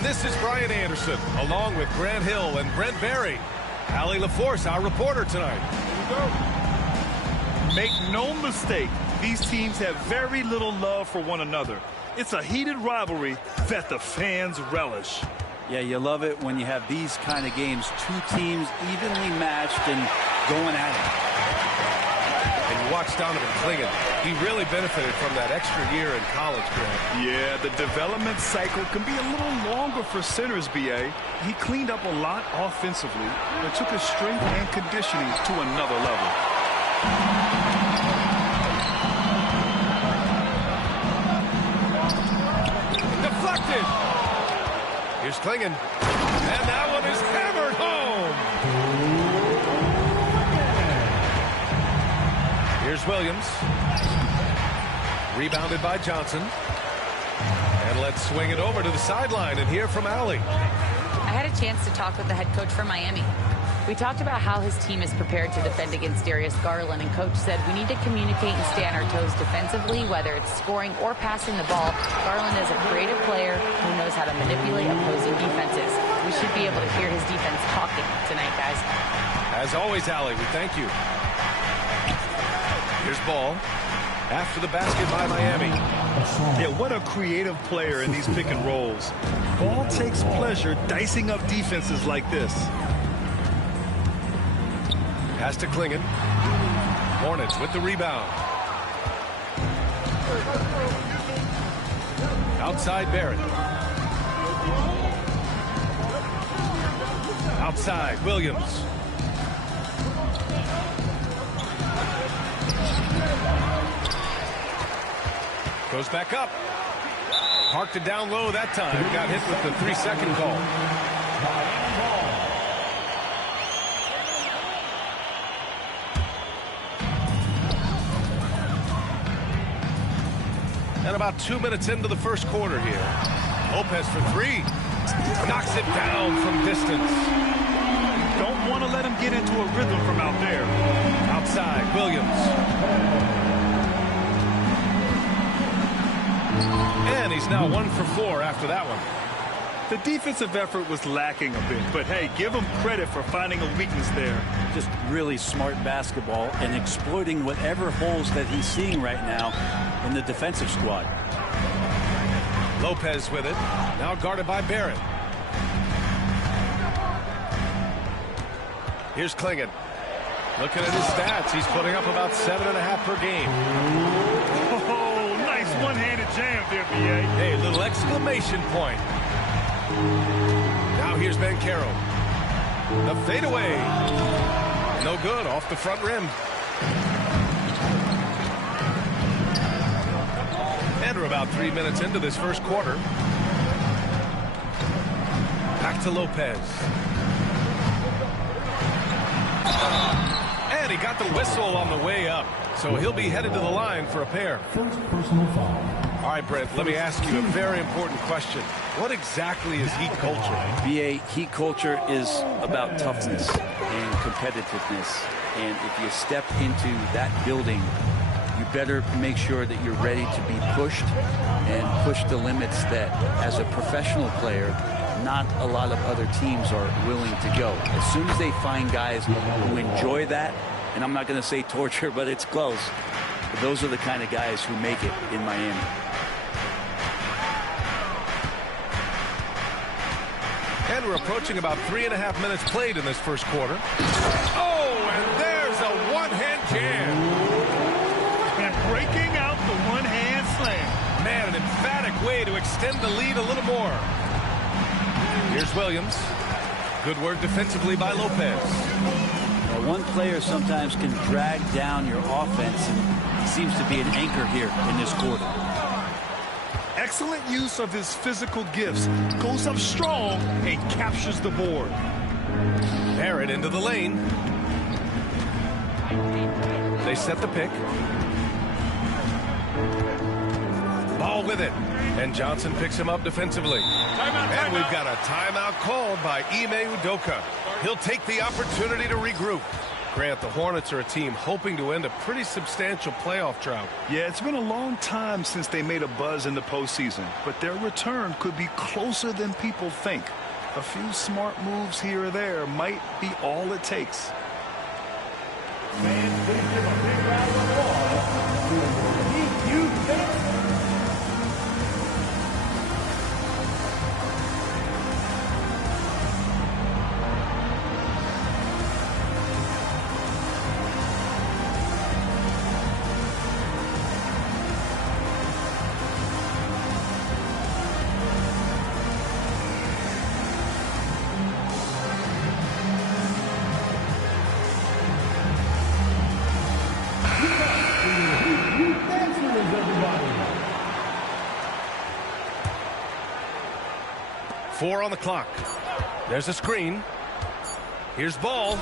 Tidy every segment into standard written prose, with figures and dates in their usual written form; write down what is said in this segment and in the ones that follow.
And this is Brian Anderson, along with Grant Hill and Brent Barry. Allie LaForce, our reporter tonight. Here we go. Make no mistake, these teams have very little love for one another. It's a heated rivalry that the fans relish. Yeah, you love it when you have these kind of games. Two teams evenly matched and going at it. And you watch Donovan Clingan. He really benefited from that extra year in college, Grant. Yeah, the development cycle can be a little longer for centers, B.A. He cleaned up a lot offensively and took his strength and conditioning to another level. Deflected. Here's Clingan. And that one is hammered home. Here's Williams. Rebounded by Johnson. And let's swing it over to the sideline and hear from Allie. I had a chance to talk with the head coach for Miami. We talked about how his team is prepared to defend against Darius Garland, and coach said we need to communicate and stay on our toes defensively, whether it's scoring or passing the ball. Garland is a creative player who knows how to manipulate opposing defenses. We should be able to hear his defense talking tonight, guys. As always, Allie, we thank you. Here's Ball. After the basket by Miami. Yeah, what a creative player in these pick and rolls. Ball takes pleasure dicing up defenses like this. Pass to Clingan. Hornets with the rebound. Outside Barrett. Outside Williams. Goes back up. Parked it down low that time. Got hit with the 3-second call. And about 2 minutes into the first quarter here. Lopez for three. Knocks it down from distance. Don't want to let him get into a rhythm from out there. Outside, Williams. And he's now 1 for 4 after that one. The defensive effort was lacking a bit, but hey, give him credit for finding a weakness there. Just really smart basketball and exploiting whatever holes that he's seeing right now in the defensive squad. Lopez with it. Now guarded by Barrett. Here's Clingan. Looking at his stats, he's putting up about 7.5 per game. Oh, nice one-handed jam there, B.A. Hey, little exclamation point. Now here's Banchero. The fadeaway. No good, off the front rim. And we're about 3 minutes into this first quarter. Back to Lopez. And he got the whistle on the way up. So he'll be headed to the line for a pair. First personal foul. All right, Brent, let me ask you a very important question. What exactly is Heat culture? BA, Heat culture is about toughness and competitiveness. And if you step into that building, you better make sure that you're ready to be pushed and push the limits that, as a professional player, not a lot of other teams are willing to go. As soon as they find guys who enjoy that, and I'm not going to say torture, but it's close, but those are the kind of guys who make it in Miami. And we're approaching about 3.5 minutes played in this first quarter. Oh, and there's a one-hand jam. And breaking out the one-hand slam. Man, an emphatic way to extend the lead a little more. Here's Williams. Good work defensively by Lopez. Well, one player sometimes can drag down your offense, and he seems to be an anchor here in this quarter. Excellent use of his physical gifts. Goes up strong and captures the board. Barrett into the lane. They set the pick. Ball with it. And Johnson picks him up defensively. And we've got a timeout called by Ime Udoka. He'll take the opportunity to regroup. Grant, the Hornets are a team hoping to end a pretty substantial playoff drought. Yeah, it's been a long time since they made a buzz in the postseason, but their return could be closer than people think. A few smart moves here or there might be all it takes. Fans, please give a big round of applause to the Heat. Four on the clock. There's a screen. Here's ball.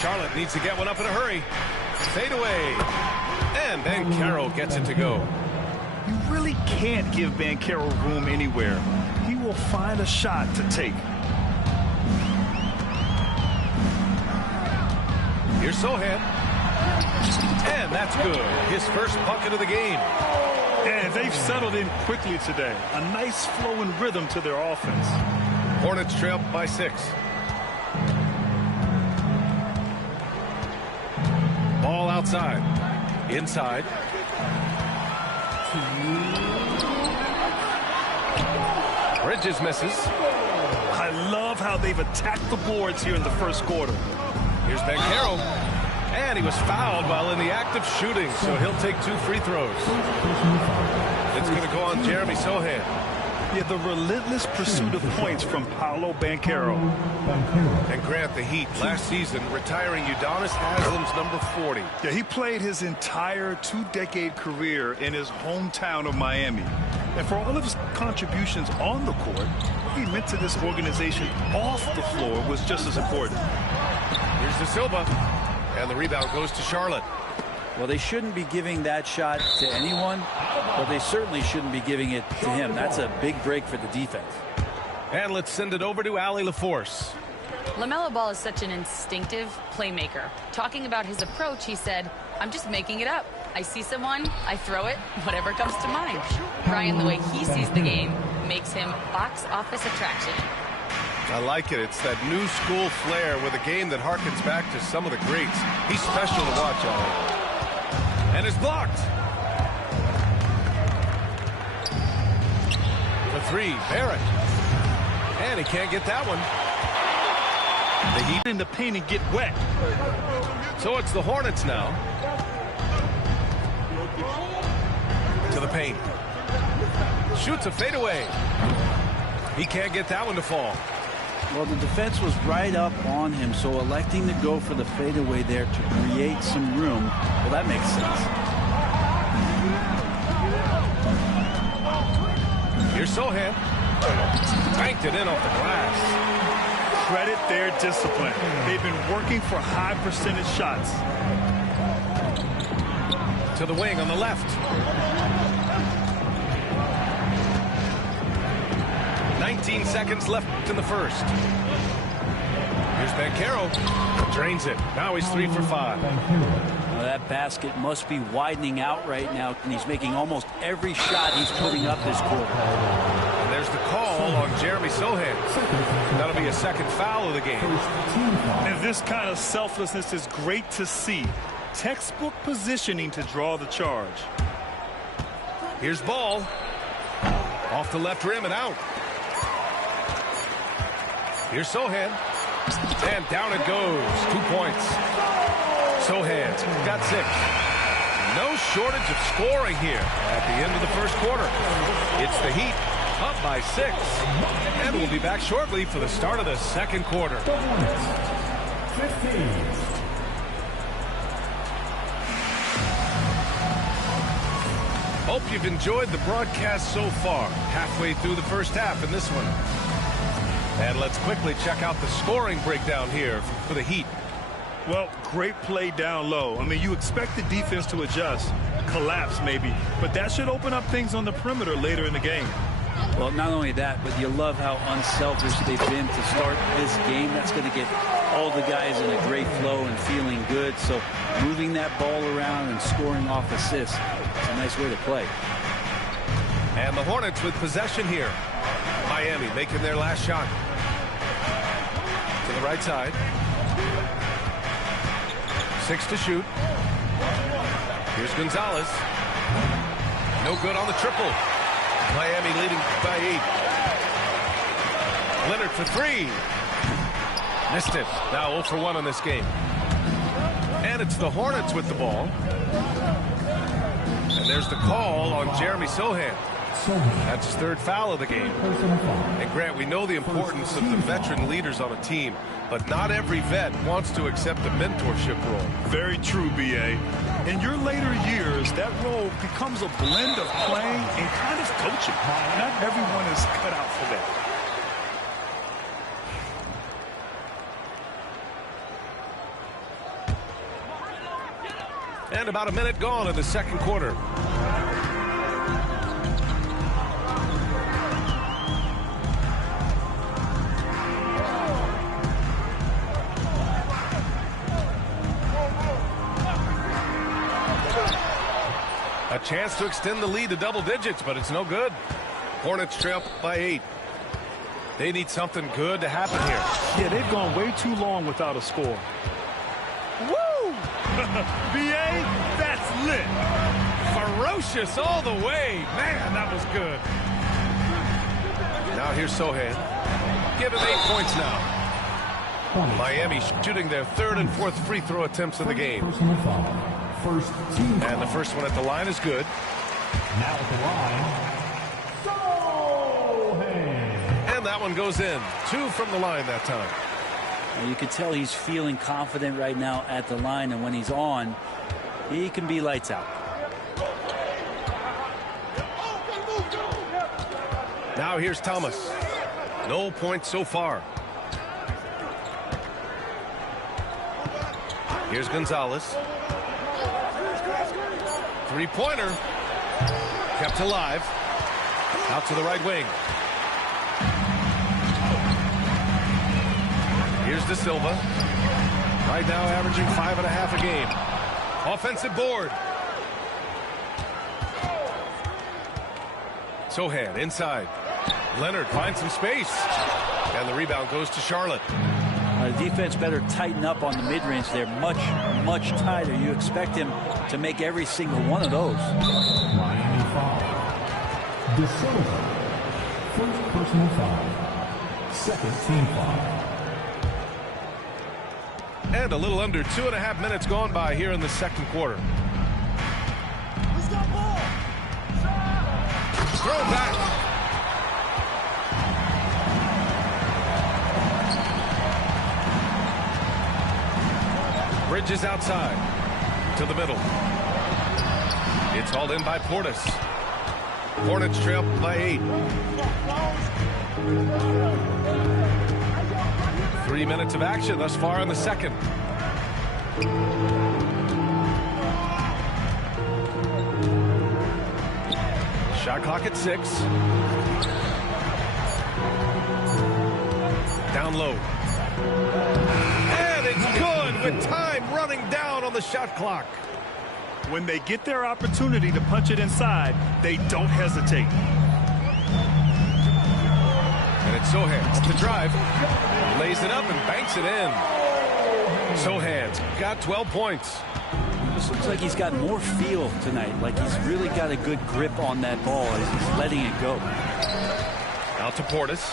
Charlotte needs to get one up in a hurry. Fade away. And Banchero gets it to go. You really can't give Banchero room anywhere. He will find a shot to take. Here's Sohan. And that's good. His first bucket of the game. And they've settled in quickly today. A nice flow and rhythm to their offense. Hornets trail by 6. Ball outside. Inside. Bridges misses. I love how they've attacked the boards here in the first quarter. Here's Banchero. And he was fouled while in the act of shooting, so he'll take 2 free throws. It's going to go on Jeremy Sohan. Yeah, the relentless pursuit of points from Paolo Banchero. And Grant, the Heat, last season, retiring Udonis Haslam's number 40. Yeah, he played his entire 2-decade career in his hometown of Miami. And for all of his contributions on the court, what he meant to this organization off the floor was just as important. Here's De Silva. And the rebound goes to Charlotte. Well, they shouldn't be giving that shot to anyone, but they certainly shouldn't be giving it to him. That's a big break for the defense. And let's send it over to Allie LaForce. LaMelo Ball is such an instinctive playmaker. Talking about his approach, he said, "I'm just making it up. I see someone, I throw it, whatever comes to mind." Brian, the way he sees the game makes him box office attraction. I like it. It's that new school flair with a game that harkens back to some of the greats. He's special to watch, Allie. And is blocked. For 3, Barrett. And he can't get that one. The Heat in the paint and get wet. So it's the Hornets now. To the paint. Shoots a fadeaway. He can't get that one to fall. Well, the defense was right up on him, so electing to go for the fadeaway there to create some room, well, that makes sense. Here's Sohan. Banked it in off the glass. Credit their discipline. They've been working for high percentage shots. To the wing on the left. 19 seconds left in the first. Here's Banchero. Drains it. Now he's 3 for 5. Well, that basket must be widening out right now, and he's making almost every shot he's putting up this quarter. And there's the call on Jeremy Sohan. That'll be a second foul of the game. And this kind of selflessness is great to see. Textbook positioning to draw the charge. Here's Ball. Off the left rim and out. Here's Sohan. And down it goes. 2 points. Sohan got 6. No shortage of scoring here at the end of the first quarter. It's the Heat up by 6. And we'll be back shortly for the start of the second quarter. 15. Hope you've enjoyed the broadcast so far. Halfway through the first half in this one. And let's quickly check out the scoring breakdown here for the Heat. Well, great play down low. I mean, you expect the defense to adjust, collapse maybe, but that should open up things on the perimeter later in the game. Well, not only that, but you love how unselfish they've been to start this game. That's going to get all the guys in a great flow and feeling good. So moving that ball around and scoring off assists, it's a nice way to play. And the Hornets with possession here. Miami making their last shot. To the right side. 6 to shoot. Here's Gonzalez. No good on the triple. Miami leading by 8. Leonard for 3. Missed it. Now 0 for 1 on this game. And it's the Hornets with the ball. And there's the call on Jeremy Sohan. That's his 3rd foul of the game. And Grant, we know the importance of the veteran leaders on a team, but not every vet wants to accept a mentorship role. Very true, B.A. In your later years, that role becomes a blend of playing and kind of coaching. Not everyone is cut out for that. And about a minute gone in the second quarter. A chance to extend the lead to double digits, but it's no good. Hornets trail by 8. They need something good to happen here. Yeah, they've gone way too long without a score. Woo! B.A., that's lit. Ferocious all the way. Man, that was good. Now here's Sohan. Give him 8 points now. Miami shooting their 3rd and 4th free throw attempts in the game. And the first one at the line is good. Now at the line, and that one goes in. 2 from the line that time. And you can tell he's feeling confident right now at the line, and when he's on, he can be lights out. Now here's Thomas. No points so far. Here's Gonzalez. 3-pointer. Kept alive. Out to the right wing. Here's De Silva. Right now averaging 5.5 a game. Offensive board. Sohan inside. Leonard finds some space. And the rebound goes to Charlotte. The defense better tighten up on the mid-range. They're much, much tighter. You expect him to make every single one of those. Miami foul. De Silva. First personal foul. Second team foul. And a little under 2.5 minutes gone by here in the second quarter. Who's got ball? Throw back. Bridges outside to the middle. It's hauled in by Portis. Hornets trail by 8. 3 minutes of action thus far in the second. Shot clock at 6. Down low. And it's good with time running down on the shot clock. When they get their opportunity to punch it inside, they don't hesitate. And it's Sohan off the drive. Lays it up and banks it in. Sohan's got 12 points. This looks like he's got more feel tonight. Like he's really got a good grip on that ball as he's letting it go. Out to Portis.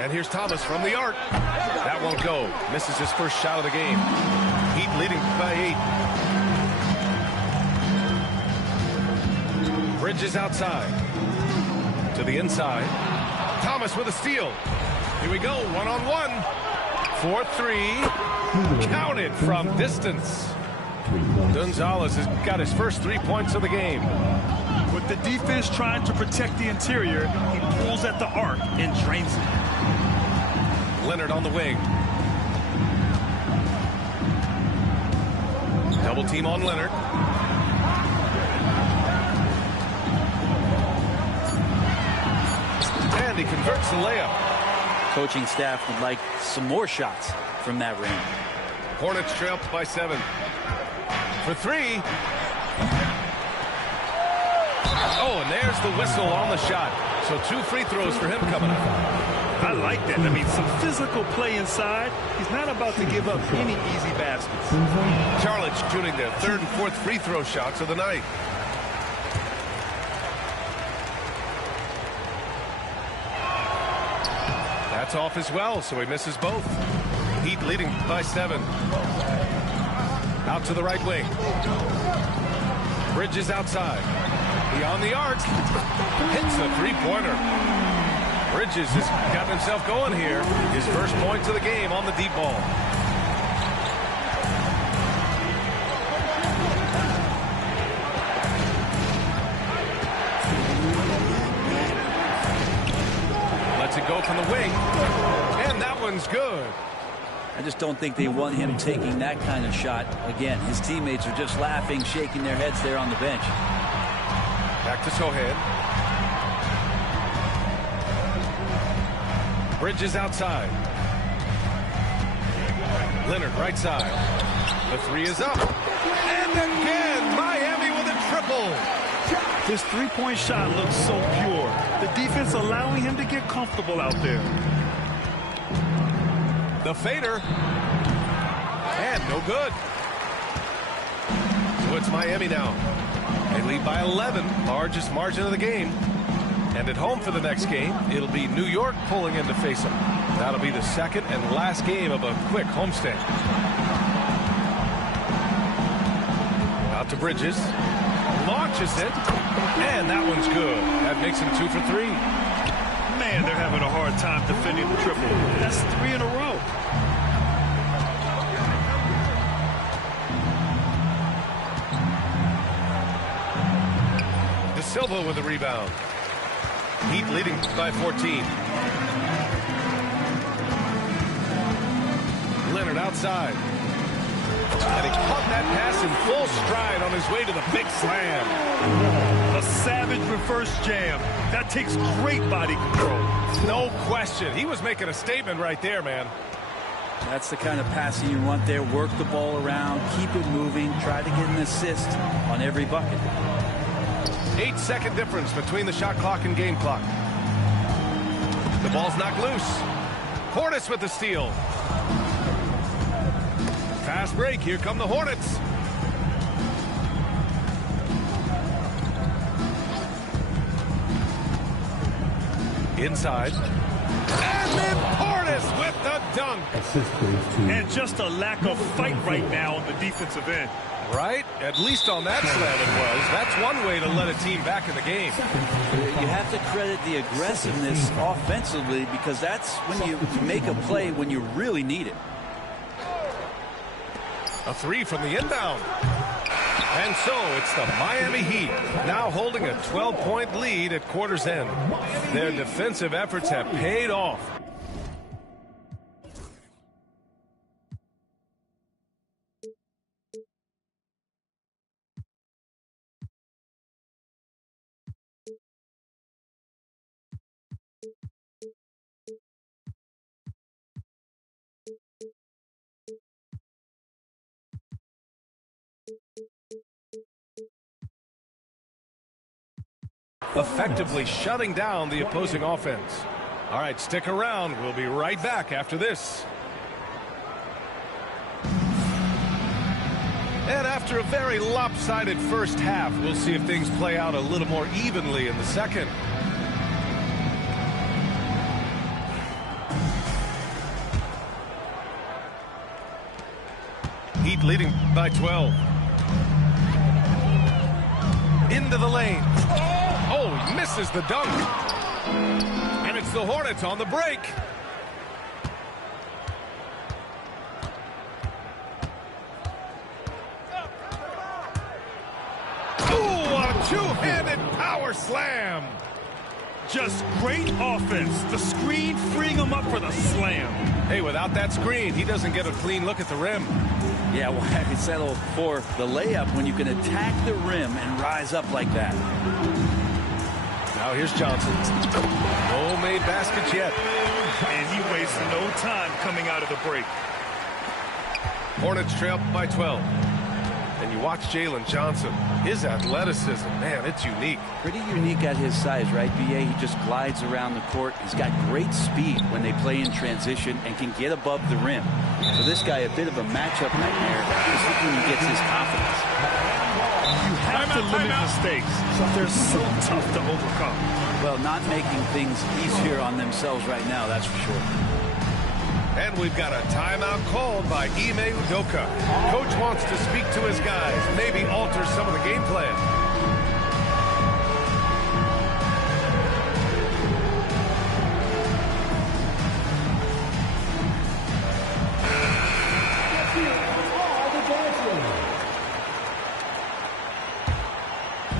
And here's Thomas from the arc. That won't go. Misses his first shot of the game. Heat leading by 8. Bridges outside. To the inside. Thomas with a steal. Here we go. 1-on-1. 4-3. Counted from distance. Gonzalez has got his first 3 points of the game. With the defense trying to protect the interior, he pulls at the arc and drains it. Leonard on the wing. Double team on Leonard. And he converts the layup. Coaching staff would like some more shots from that range. Hornets trail by 7. For 3. Oh, and there's the whistle on the shot. So 2 free throws for him coming up. I like that. I mean, some physical play inside. He's not about to give up any easy baskets. Charlotte shooting their 3rd and 4th free throw shots of the night. That's off as well, so he misses both. Heat leading by 7. Out to the right wing. Bridges outside. Beyond the arc. Hits the three-pointer. Bridges has got himself going here. His first points of the game on the deep ball. Lets it go from the wing. And that one's good. I just don't think they want him taking that kind of shot. Again, his teammates are just laughing, shaking their heads there on the bench. Back to Sohan. Bridges outside. Leonard right side. The 3 is up. And again, Miami with a triple. This three-point shot looks so pure. The defense allowing him to get comfortable out there. The fader. And no good. So it's Miami now. They lead by 11, largest margin of the game. And at home for the next game, it'll be New York pulling in to face them. That'll be the second and last game of a quick homestand. Out to Bridges. Launches it. And that one's good. That makes him 2 for 3. Man, they're having a hard time defending the triple. That's 3 in a row. Silva with the rebound. Heat leading by 14. Leonard outside. And he caught that pass in full stride on his way to the big slam. A savage reverse jam. That takes great body control. No question. He was making a statement right there, man. That's the kind of passing you want there. Work the ball around, keep it moving, try to get an assist on every bucket. 8-second difference between the shot clock and game clock. The ball's knocked loose. Hornets with the steal. Fast break. Here come the Hornets. Inside. And then Hornets with the dunk. And just a lack of fight right now on the defensive end. Right? At least on that slam it was. That's one way to let a team back in the game. You have to credit the aggressiveness offensively because that's when you make a play when you really need it. A 3 from the inbound. And so it's the Miami Heat now holding a 12-point lead at quarter's end. Their defensive efforts have paid off. Effectively shutting down the opposing offense. All right, stick around. We'll be right back after this. And after a very lopsided first half, we'll see if things play out a little more evenly in the second. Heat leading by 12. Into the lane. Oh, he misses the dunk. And it's the Hornets on the break. Ooh, a two-handed power slam. Just great offense. The screen freeing him up for the slam. Hey, without that screen, he doesn't get a clean look at the rim. Yeah, well, I settle for the layup when you can attack the rim and rise up like that. Now here's Johnson. No made baskets yet. And he wastes no time coming out of the break. Hornets trail by 12. And you watch Jalen Johnson. His athleticism, man, it's unique. Pretty unique at his size, right, B.A.? He just glides around the court. He's got great speed when they play in transition and can get above the rim. So this guy, a bit of a matchup nightmare, especially when he gets his confidence. You have to limit mistakes. They're so tough to overcome. Well, not making things easier on themselves right now, that's for sure. And we've got a timeout called by Ime Udoka. Coach wants to speak to his guys, maybe alter some of the game plan.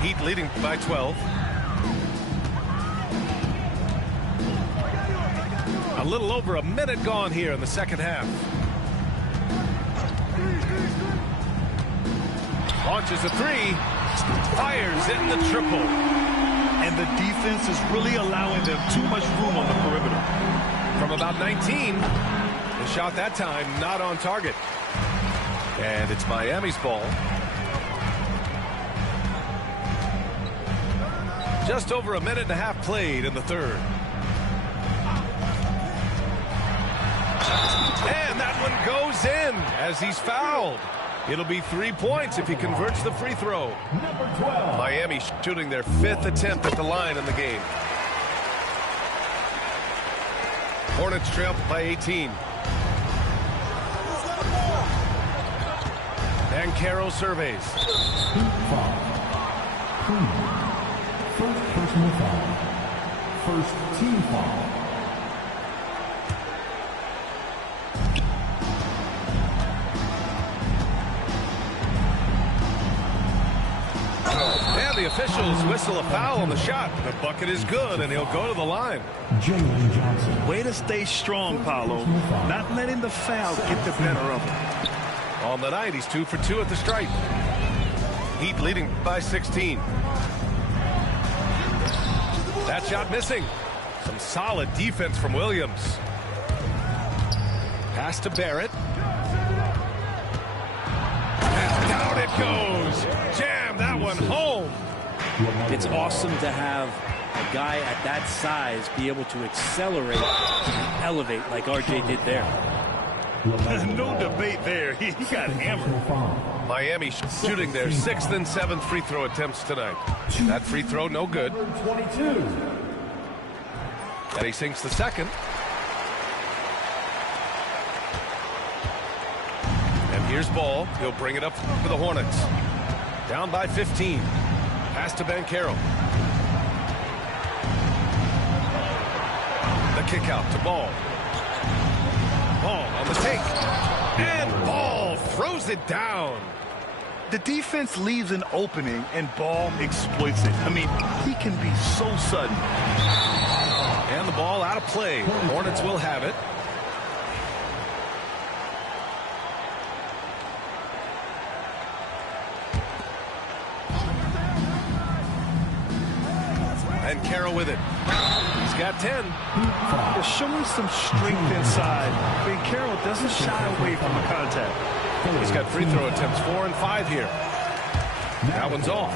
Heat leading by 12. A little over a minute gone here in the second half. Launches a three. Fires in the triple. And the defense is really allowing them too much room on the perimeter. From about 19. The shot that time not on target. And it's Miami's ball. Just over a minute and a half played in the third. And that one goes in as he's fouled. It'll be 3 points if he converts the free throw. Number 12. Miami shooting their 5th attempt at the line in the game. Hornets trail by 18. And Carroll surveys. Foul. First personal foul. First team foul. And the officials whistle a foul on the shot. The bucket is good, and he'll go to the line. Jalen Johnson. Way to stay strong, Paolo. Not letting the foul get the better of him. On the night, he's 2 for 2 at the stripe. Heat leading by 16. That shot missing. Some solid defense from Williams. Pass to Barrett. And down it goes. Jam that one home. It's awesome to have a guy at that size be able to accelerate and elevate like RJ did there. No debate there. He got hammered. Miami shooting their 6th and 7th free throw attempts tonight. That free throw no good. 22. And he sinks the second. And here's ball. He'll bring it up for the Hornets. Down by 15. Pass to Banchero. The kick out to Ball. Ball on the take. And Ball throws it down. The defense leaves an opening and Ball exploits it. I mean, he can be so sudden. And the ball out of play. The Hornets will have it. And Carroll with it. He's got 10. They're showing some strength inside. Banchero doesn't shy away from the contact. He's got free throw attempts 4 and 5 here. That one's off.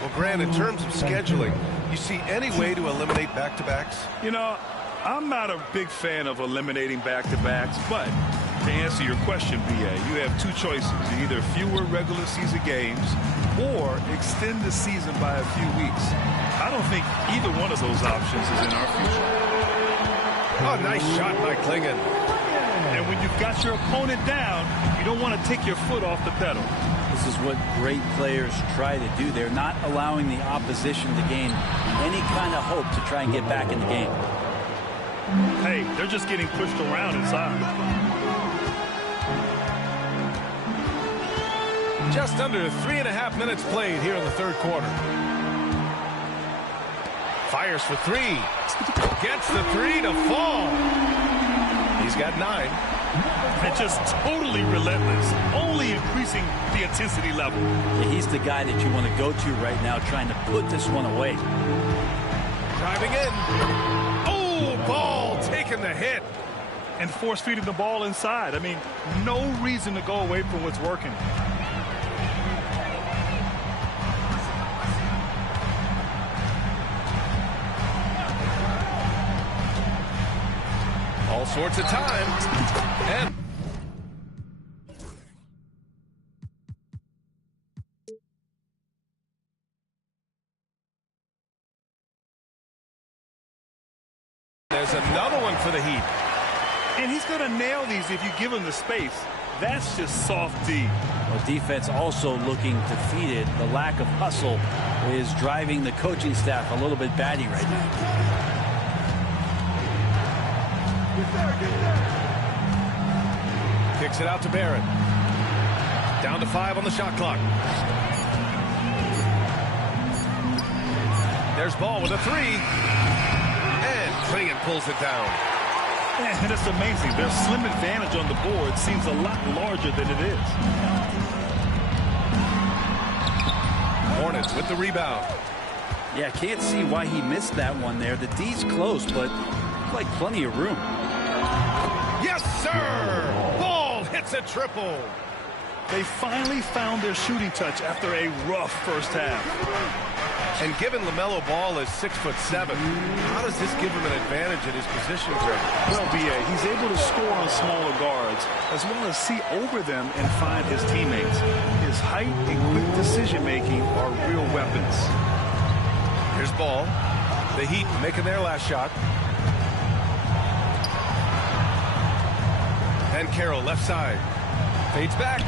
Well, Grant, in terms of scheduling, you see any way to eliminate back-to-backs? You know, I'm not a big fan of eliminating back-to-backs, but to answer your question, B.A., you have two choices. Either fewer regular season games or extend the season by a few weeks. I don't think either one of those options is in our future. Oh, nice shot by Klingon. And when you've got your opponent down, you don't want to take your foot off the pedal. This is what great players try to do. They're not allowing the opposition to gain any kind of hope to try and get back in the game. Hey, they're just getting pushed around inside. Just under 3.5 minutes played here in the third quarter. Fires for three. Gets the three to fall. He's got 9. And just totally relentless, only increasing the intensity level. Yeah, he's the guy that you want to go to right now, trying to put this one away. Driving in. Oh, ball taking the hit. And force feeding the ball inside. I mean, no reason to go away from what's working. All sorts of time. And there's another one for the Heat. And he's going to nail these if you give him the space. That's just soft D. Well, defense also looking defeated. The lack of hustle is driving the coaching staff a little bit batty right now. Kicks it out to Barrett. Down to 5 on the shot clock. There's Ball with a 3. And Klingon pulls it down. And it's amazing. Their slim advantage on the board seems a lot larger than it is. Hornets with the rebound. Yeah, can't see why he missed that one there. The D's close, but like plenty of room. Yes, sir! Ball hits a triple. They finally found their shooting touch after a rough first half. And given LaMelo Ball is 6'7", how does this give him an advantage at his position, Greg? Well, B.A., he's able to score on smaller guards, as well as see over them and find his teammates. His height and quick decision-making are real weapons. Here's Ball. The Heat making their last shot. And Carroll left side. Fades back.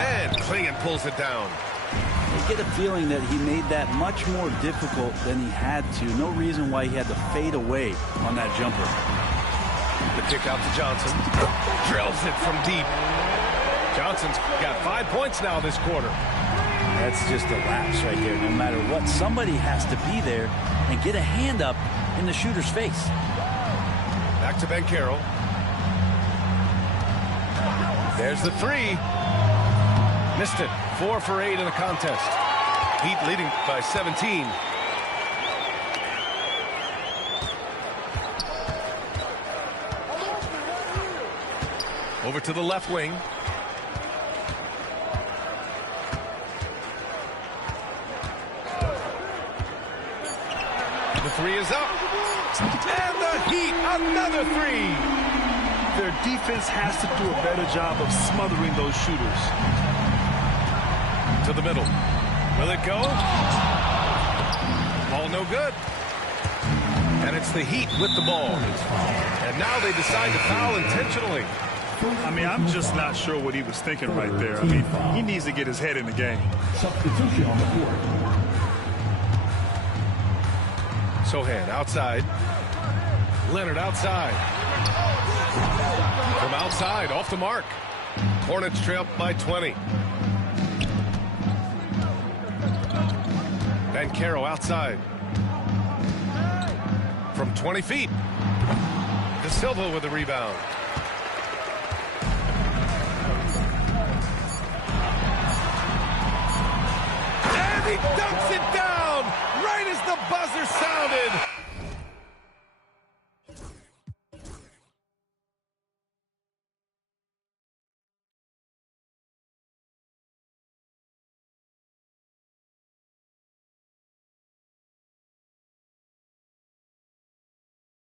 And Klingon pulls it down. I get a feeling that he made that much more difficult than he had to. No reason why he had to fade away on that jumper. The kick out to Johnson. Drills it from deep. Johnson's got 5 points now this quarter. That's just a lapse right there. No matter what, somebody has to be there and get a hand up in the shooter's face. Back to Ben Carroll. There's the 3. Missed it. 4 for 8 in the contest. Heat leading by 17. Over to the left wing. The 3 is up. And the Heat, another 3. Their defense has to do a better job of smothering those shooters. To the middle. Will it go? Ball no good. And it's the Heat with the ball. And now they decide to foul intentionally. I mean, I'm just not sure what he was thinking right there. I mean, he needs to get his head in the game. Substitution on the court. Sohan outside. Leonard outside. From outside, off the mark. Hornets trail by 20. Ben Carroll outside. From 20 feet. De Silva with the rebound. And he dunks it down right as the buzzer sounded.